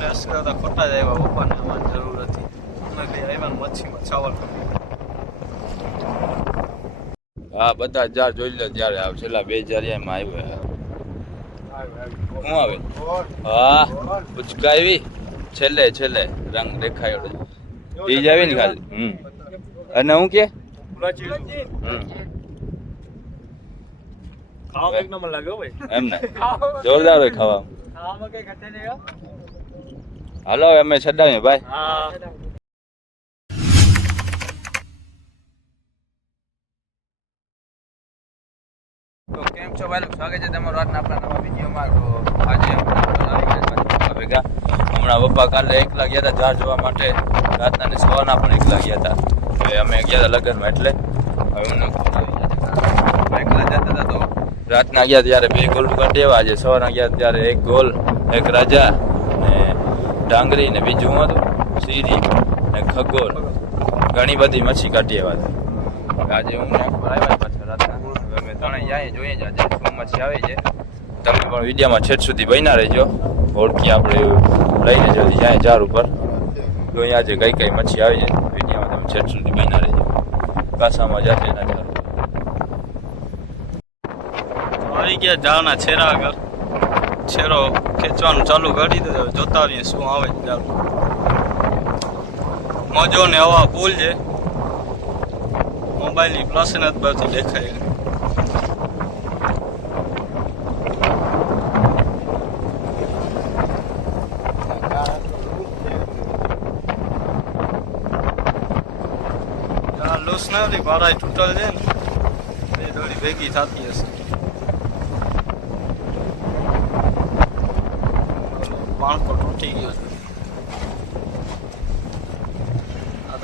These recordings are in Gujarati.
મને અસરતા ખોટા જ આવ્યા પપ્પાને અમારી જરૂર હતી અમે બે આવ્યા મચ્છીમાં ચાવલ હા બધા જાર જોઈ લે ત્યારે છેલ્લા 2000 માં આવ્યો હું આવે હા ઉચકાવી છેલ્લે રંગ દેખાયો એ જ આવી ને ખાલી અને હું કે ખાવા એક નંબર લાગ્યો ભાઈ એમ ને જોરદાર હોય ખાવામાં કઈ ઘટે નહીં હાલો અમે છડાવીએ ભાઈ હા તો કેમ છો ભાઈ સ્વાગત છે તમારું આજના આપણા નવા વિડીયોમાં તો આજે ભેગા હમણાં પપ્પા કાલે એકલા ગયા હતા ઝાડ જોવા માટે રાતના ને સવારના પણ એકલા ગયા હતા હવે અમે ગયા હતા લગ્નમાં એટલે હવે અમને એકલા જતા હતા તો રાતના ગયા ત્યારે 2 ગોલ કાઢી આવ્યા આજે સવારના ગયા ત્યારે 1 ગોલ 1 રાજા ને ડાંગરી ને બીજું હતું સીરી ને ખગોલ ઘણી બધી મચ્છી કાઢી આવ્યા હતા આજે હું આવ્યા પાછા રાતના અમે ત્રણેય જાય જોઈએ જ આજે શું મચ્છી આવે છે તમે પણ વિડીયોમાં છેટ સુધી બન્યા રહેજો ઓળખી આપણે લઈને જલ્દી જાય ઝાડ ઉપર જોઈએ આજે કઈ મચ્છી આવી છે વિડીયોમાં તમે છેટ સુધી બન્યા રહેજો પાછામાં જાતે ના ઝાડ આવી ગયા ઝાડના છેરા આગળ છેરો ખેંચવાનું ચાલુ કરી દીધો જોતા આવીએ શું આવે ઝાડ મોજો ને હવા ફૂલ છે મોબાઈલની પ્લસ નથી બધી દેખાય લૂસ નથી ભાડા તૂટલ છે ને બે દોડી ભેગી થતી હશે બાળકો તૂટી ગયો છે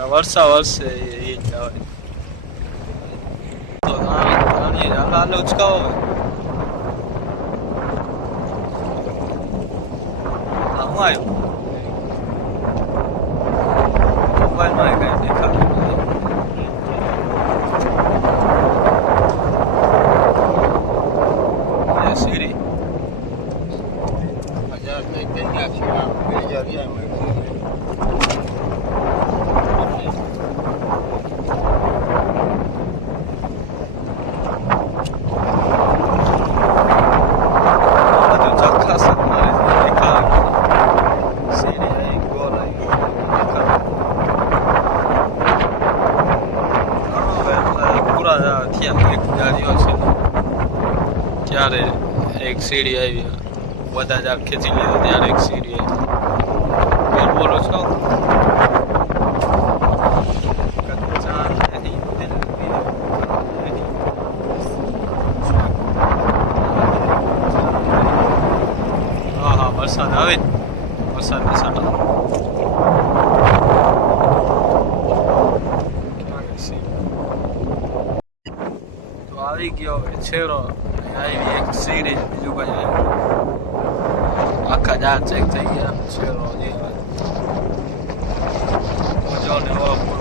આ વર્ષા વર્ષે એ જ આવે તો હાલ ઉચકાવો હું આવ્યું મોબાઈલમાં કઈ દેખાતું સીરી ત્યારે એક સીડી આવી બધા ઝાડ ખેંચી લીધું ત્યારે એક સીડી આવી બોલો છો હા વરસાદ આવે વરસાદની સાટા તો આવી ગયો હવે છેરો આવી એક સીડી બીજું કઈ આખા ઝાડ ચેક થઈ ગયા છેરો મજા ને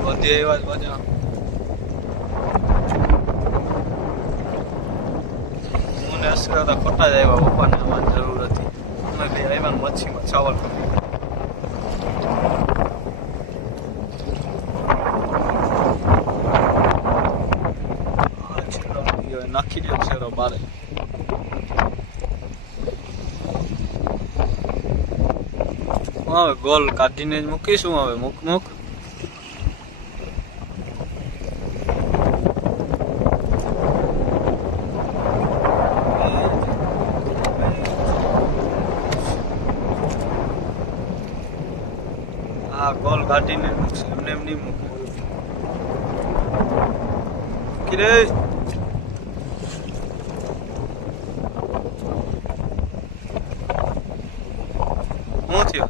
વધી એવા જ મજા મને અસરતા ખોટા જ આવ્યા પપ્પાને અમારી જરૂર હતી અમે બે આવ્યા મચ્છીમાં ચાવલ નાખી દો છેડો બારે હવે ગોલ કાઢીને જ મૂકીશું હવે મૂક હા ગોલ કાઢીને મૂકશે એમને એમ નહીં મૂકે કિરે શું થયું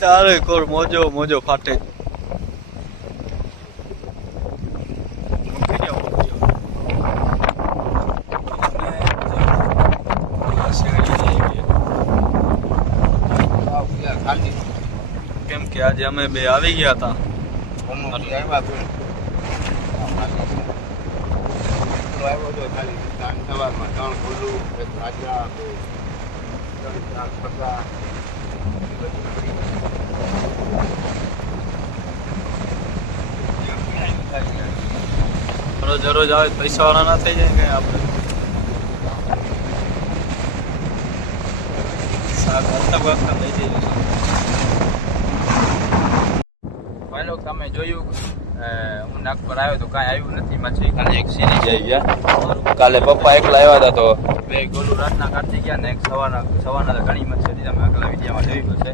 ચારે કોર મોજો ફાટે કેમ કે આજે અમે બે આવી ગયા હતા આવ્યો હતો ખાલી સવારમાં 3 ભૂલું, 1 રાજા, 3 પગા. રોજ આવે પૈસા વાળા ના થઈ જાય કે આપણે શાક વાગતા થઈ જાય. ભાઈ લોકો તમે જોયું હું નાક પર આવ્યો તો કાંઈ આવ્યું નથી માછી, ખાલી એક સીરી જઈ ગયા. કાલે પપ્પા એકલા આવ્યા હતા તો 2 ગોલું રાતના કાઢી ગયા ને એક સવારના તો ઘણી મચ્છી હતી. તમે આગલા વિડીયોમાં જોયું હશે.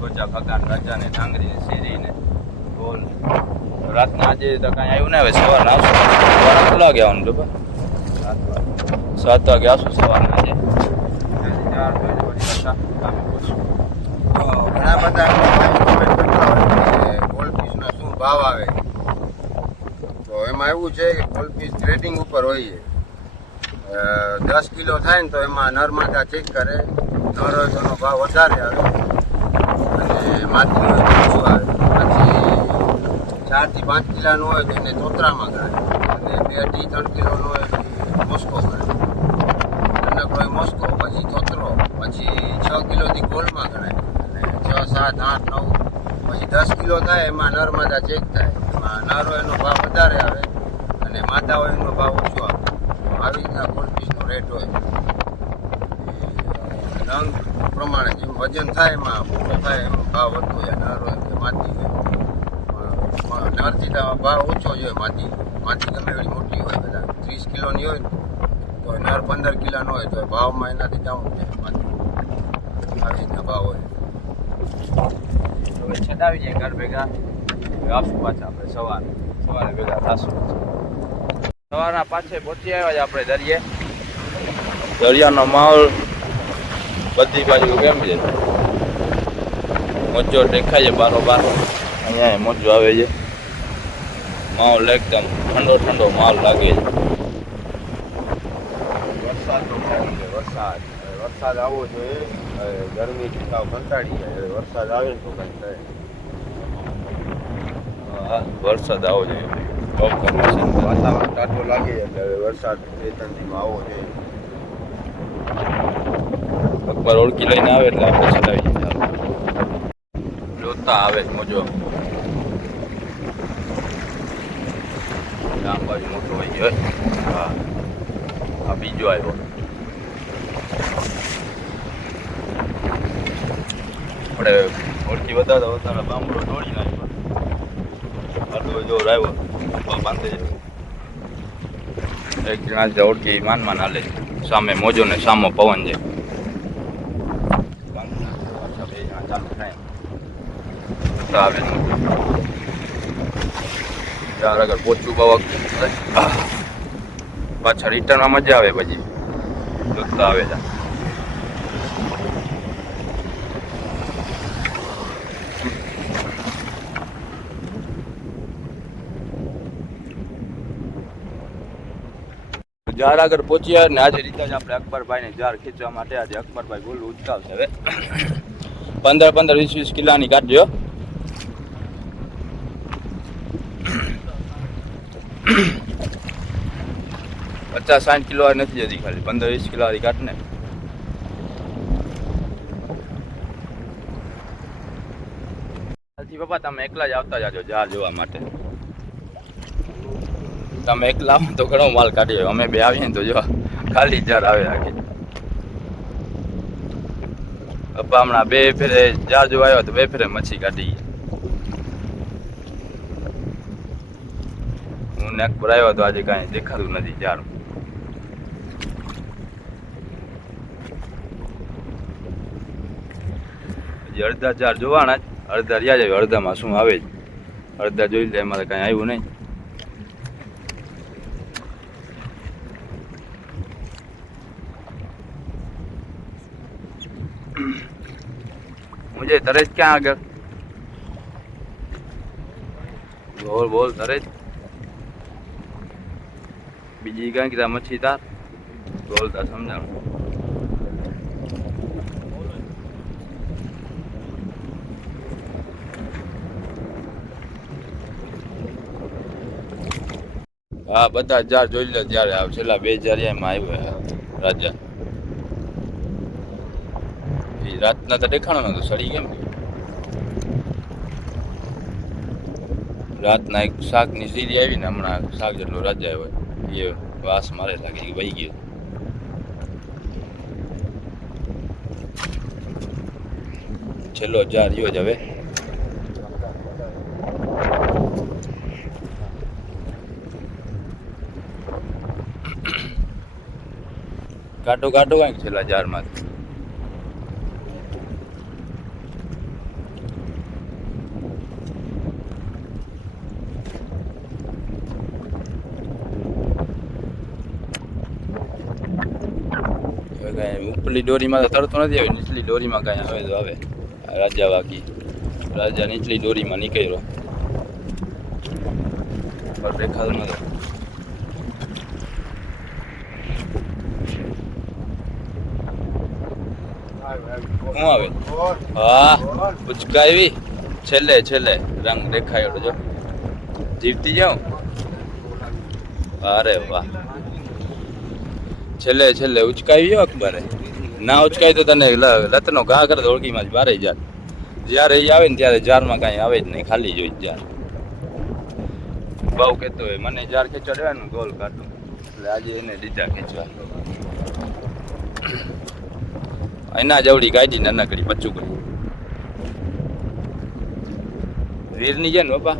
ગોચા ફગાન રાજા ને ડાંગરી ને સીરી ને ગોલ. રાતના આજે તો કાંઈ આવ્યું ના. હવે સવારના આવશું. સવારના કેટલા વાગે આવવાનું બાબા? 7 વાગે આવશું સવારના. આજે ઘણા બધા કોમેન્ટ કરતા હોય કે ગોલ્ડફિશના શું ભાવ આવે. તો એમાં એવું છે કે ગોલ્ડફિશ ગ્રેડિંગ ઉપર હોય છે. 10 કિલો થાય ને તો એમાં નર માદા ચેક કરે. નર હોય તો એનો ભાવ વધારે આવે અને માદી હોય તો ઓછું આવે. પછી 4 થી 5 કિલોનું હોય તો એને તોતરામાં ગણાય અને 2 થી 3 કિલોનું હોય તો મોસ્કો ગણાય. નાનકડો હોય મોસ્કો, પછી તોતરો, પછી 6 કિલોથી ગોલમાં ગણાય અને 6, 7, 8, 9 પછી 10 કિલો થાય એમાં નર માદા ચેક થાય. એમાં નર હોય એનો ભાવ વધારે આવે અને માદા હોય એનો ભાવ ઓછો આવે. તો આવી રીતના ગોલ્ડફિશનો રેટ હોય. રંગ પ્રમાણે જેમ વજન થાય એમાં મોટો થાય એનો ભાવ વધતો હોય. નર હોય કે માદી હોય. નરથી તો ભાવ ઓછો જ હોય. માદી ગમે એવી મોટી હોય, બધા 30 કિલોની હોય તો નર 15 કિલોનો હોય તો ભાવમાં એનાથી ડાઉન થાય. માદી આવી રીતના ભાવ હોય. હવે છટાવી જાય ઘર ભેગા આવશું પાછા આપણે સવારે ભેગા થશું. સવારના પાછે પહોંચી આવ્યા છે આપણે દરિયાનો માહોલ બધી બાજુ કેમ છે? મોજો દેખાય છે બારોબાર. અહીંયા મોજો આવે છે. માહોલ એકદમ ઠંડો માહોલ લાગે છે. વરસાદ તો સારી છે. વરસાદ આવવો જોઈએ. હવે ગરમીથી સાવ કંટાળી જાય. હવે વરસાદ આવે ને તો કંઈ થાય. હા, વરસાદ આવો જોઈએ. વાતાવરણ ટાઢો લાગે એટલે હવે વરસાદ 2-3 દિવસમાં આવવો જોઈએ. અકબર ઓળખી લઈને આવે એટલે આપણે ચલાવી જઈએ. જોતા આવે છે મોજો. આમ બાજુ મોટો હોય ગયો. હા, આ બીજો આવ્યો. આપણે ઓળખી વધારે બાંબડો દોડી નાખ્યો. આટલો જોર આવ્યો. બાંધે એક જણા ઓળખી માન હાલે છે. સામે મોજો ને સામો પવન છે. આવે ચાર આગળ પહોંચવું બાવક પાછા રિટર્નમાં મજા આવે. પછી જોતા આવે છે. જાર આગળ પહોંચ્યા ને આજે રીતે જ આપણે અકબરભાઈને જાર ખેંચવા માટે આજે અકબરભાઈ બોલું ઉચકાવશે. હવે 15, 20 કિલોની કાઢજો. 50-60 કિલો નથી જતી, ખાલી 15-20 કિલો વાળી કાઢ ને. પપ્પા તમે એકલા જ આવતા જાજો જાર જોવા માટે. તમે એકલા આવો તો ઘણો માલ કાઢ્યો. અમે બે આવીએ ને તો જો ખાલી જાર આવે આખી. પપ્પા હમણાં 2 ફેરે જાર જોવા આવ્યો તો 2 ફેરે મચ્છી કાઢી. હું નેક પર આવ્યો તો આજે કાંઈ દેખાતું નથી જાર. હજી અડધા જાર જોવાના જ. અડધા રહ્યા જાય. અડધામાં શું આવે જ. અડધા જોઈ લે. એમાં કાંઈ આવ્યું નહીં. મુજે તરે જ ક્યાં આગળ બોલ તરે જ. બીજી કાંઈ કીધા મચ્છી તાર બોલતા સમજાણું. હા બધા જાર જોઈ લે જ્યારે આવે છેલ્લા 2000 એમાં આવ્યો રાજા એ રાતના તો દેખાણો નતો સડી કેમ રાતના એક શાકની સીરી આવી ને હમણાં શાક જેટલો રાજા આવ્યો એ વાસ મારે લાગે કે વહી ગયો છેલ્લો જાર રહ્યો જ હવે કાટો કાટો કાંઈક છેલ્લા જારમાં ઉપલી દોરીમાં તો તરતો નથી આવે નીચલી દોરીમાં કાંઈ આવે તો આવે રાજા વાકી રાજા નીચલી દોરીમાં નીકળ્યો પર દેખાતો નતો શું આવે હા ઉચકાવી છેલ્લે છેલ્લે રંગ દેખાયો જો જીવતી જાઉં અરે વાહ છેલ્લે છેલ્લે ઉચકાવી ગયો અકબરે ના ઉચકાય તો તને લતનો ઘા કરે ઓળખીમાં જ બારે જાર જ્યારે એ આવે ને ત્યારે જારમાં કાંઈ આવે જ નહીં ખાલી જોઈ જાર બહુ કહેતો હોય મને જાર ખેંચવા દેવાનું ગોલ કાઢું એટલે આજે એને દીધા ખેંચવા એના જવડી કાઢી નાનકડી બચ્ચું કરી વીરની છે ને બાપા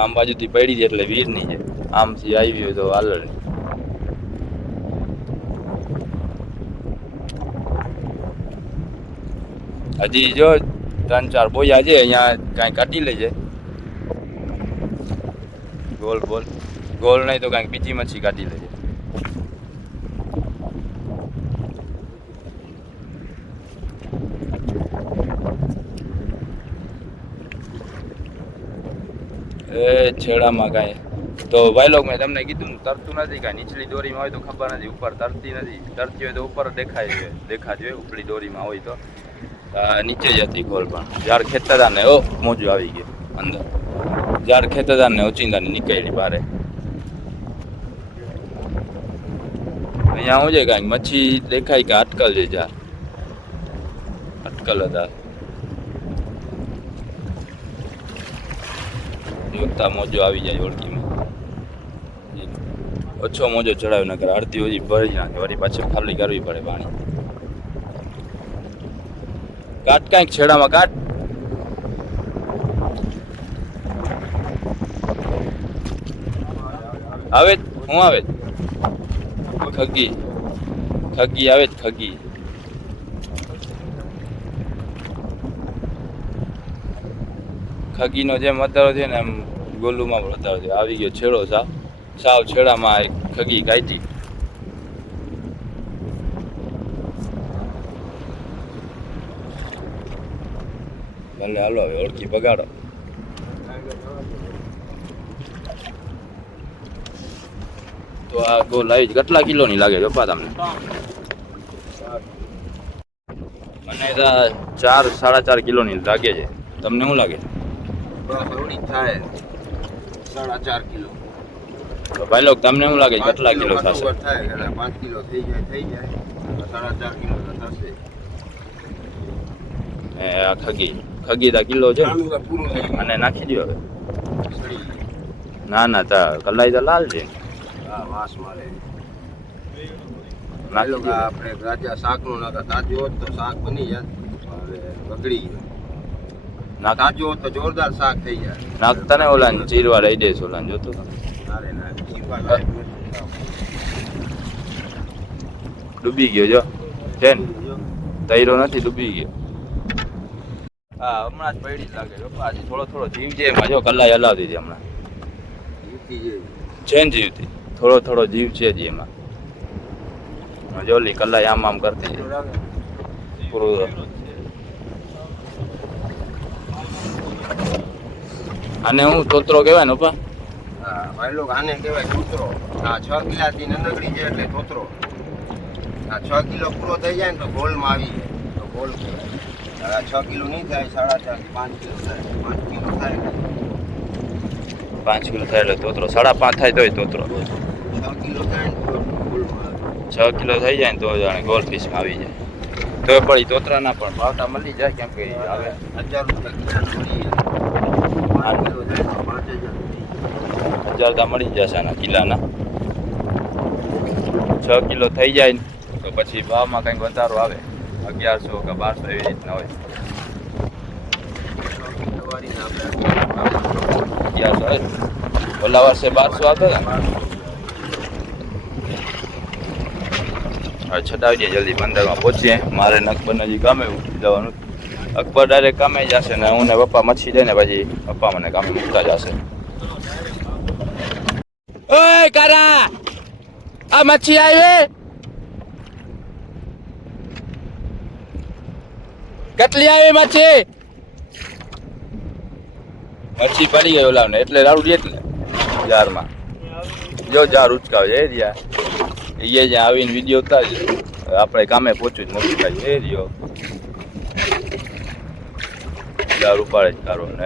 આમ બાજુથી પડી છે એટલે વીરની છે આમથી આવી હોય તો આલડ હજી જો 3-4 બોયા છે અહીંયા કાંઈ કાઢી લેજે ગોલ બોલ ગોલ નહીં તો કાંઈક બીજી મચ્છી કાઢી લેજે એ છેડામાં કાંઈ તો વાયલોગ મેં તમને કીધું ને તરતું નથી કાંઈ નીચલી દોરીમાં હોય તો ખબર નથી ઉપર તરતી નથી તરતી હોય તો ઉપર દેખાતી હોય ઉપલી દોરીમાં હોય તો નીચે જ હતી ગોલ પણ જાર ખેતતા હતા ને ઓ મોજું આવી ગયું અંદર જાર ખેતતા હતા ને ઓચિંતાની નીકળી બારે અહીંયા શું છે કાંઈક મચ્છી દેખાય કે અટકલ છે જાર અટકલ હતા જોતા મોજો આવી જાય ઓળખીમાં ઓછો મોજો ચડાવ્યો નકર અડધી ઓછી ભરી નાખે વળી પાછી ખાલી કરવી પડે પાણી કાટ કાંઈક છેડામાં કાટ આવે હું આવે ખગી ખગી આવે ખગી ખગીનો જેમ વધારો છે ને એમ ગોલુમાં પણ વધારો છે આવી ગયો છેડો સાવ છેડામાં એક ખગી કાઢી ભલે હાલો હવે ઓળખી બગાડો તો આ ગોલ આવી કેટલા કિલોની લાગે પપ્પા તમને મને તો 4-4.5 કિલોની લાગે છે તમને શું લાગે થોડી થાય 4.5 કિલો ભાઈ લોક તમને શું લાગે કેટલા કિલો થશે થાય 5 કિલો થઈ જાય 4.5 કિલો થશે એ આ ખગી તા કિલો છે અને નાખી દો હવે ના તા કલાઈ તો લાલ છે વાસ મારે નાખી દો આપણે રાજા શાકનું નાખા તાજો હોત તો શાક બની જાય હવે બગડી ગયો તાજો હોત તો જોરદાર શાક થઈ જાય નાખતા ને ઓલા ચીરવા લઈ દઈશ ઓલા જોતો અરે ના ચીરવા ડૂબી ગયો જો છે ને તૈરો નથી ડૂબી ગયો હા હમણાં જ પડી જ લાગે પપ્પા હજી થોડો જીવ છે એમાં જો કલાઈ હલાવતી હતી હમણાં છે ને જીવતી થોડો જીવ છે જ એમાં જોલી કલાઈ આમ કરતી છે પૂરું આને હું તોતરો કહેવાય ને પપ્પા હા ભાઈ લોકો આને કહેવાય તોતરો આ 6 કિલાથી નનકડી છે એટલે તોતરો આ 6 કિલો પૂરો થઈ જાય ને તો ગોલમાં આવી જાય તો ગોલ કહેવાય 6 કિલો નહીં થાય 4.5 5 કિલો થાય 5 કિલો થાય 5 કિલો થાય એટલે તોતરો 5.5 થાય તોય તોતરો 6 કિલો થાય ને તો ફૂલમાં આવે. 6 કિલો થઈ જાય ને તો જાણે ગોલ્ડ ફિશમાં આવી જાય તો પડી તોતરાના પણ ભાવતા મળી જાય કેમ કે આવે 1000 રૂપિયા કિલો મળી જાય. 5 કિલો થાય તો 5000 હજારતા મળી જશે આના કિલાના 6 કિલો થઈ જાય ને તો પછી ભાવમાં કંઈક વધારો આવે 1100 કે 1200 એવી રીતના હોય 1100 હોય ઓલા વર્ષે 1200 આવતો હતા ને હવે છટાવી દઈએ જલ્દી 15માં પહોંચીએ મારે નકબરજી કામે જવાનું અકબર ડાયરેક્ટ કામે જશે ને હું ને પપ્પા મચ્છી દે ને પછી પપ્પા મને કામે મૂકતા જશે ઓય કારા આ મચ્છી આવી કેટલી આવી મચ્છી મચ્છી પડી ગઈ ઓલાને એટલે રાડું દે એટલે જારમાં જો જાર ઉચકાવે છે એ રહ્યા એ જ્યાં આવીને વિડીયો ઉતારજે આપણે કામે પહોંચ્યું જ મોટું થાય એ રહ્યો જાર ઉપાડે જ તારો ને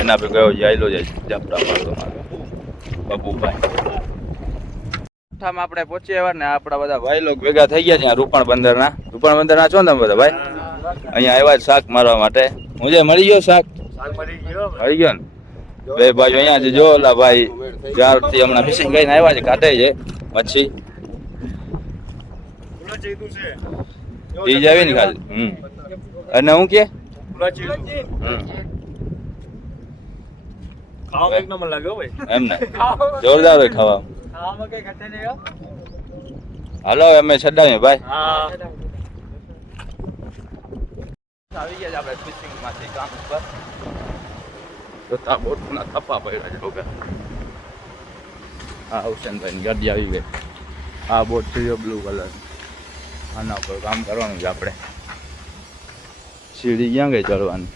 એના પે ગયો જાયલો જાય ઝાપડા મારતો બબુભાઈ આપણે પહોંચી આવ્યા ને આપણા બધા ભાઈ લોકો ભેગા થઈ ગયા ત્યાં રૂપાણ બંદરના છો ને તમે બધા ભાઈ અહીંયા આવ્યા જ શાક મારવા માટે હું જે મળી ગયો શાક મળી ગયો ને બે ભાઈ અહીંયા જ જો ઓલા ભાઈ જ્યારથી હમણાં ફિશિંગ કરીને આવ્યા છે કાઢે છે મચ્છી એ જ આવી ને ખાલી અને હું કે એમ ને જોરદાર હોય ખાવા હાલો અમે છડાવીએ ભાઈ આવી ગયા આપણે ફિશિંગ માંથી કામ ઉપર જોતા બોટના થપ્પા પડ્યા છે લોકો હા હુસેનભાઈ ની ગાડી આવી ગઈ આ બોટ છે બ્લુ કલર આના ઉપર કામ કરવાનું છે આપણે સીડી ક્યાં ગઈ ચડવાની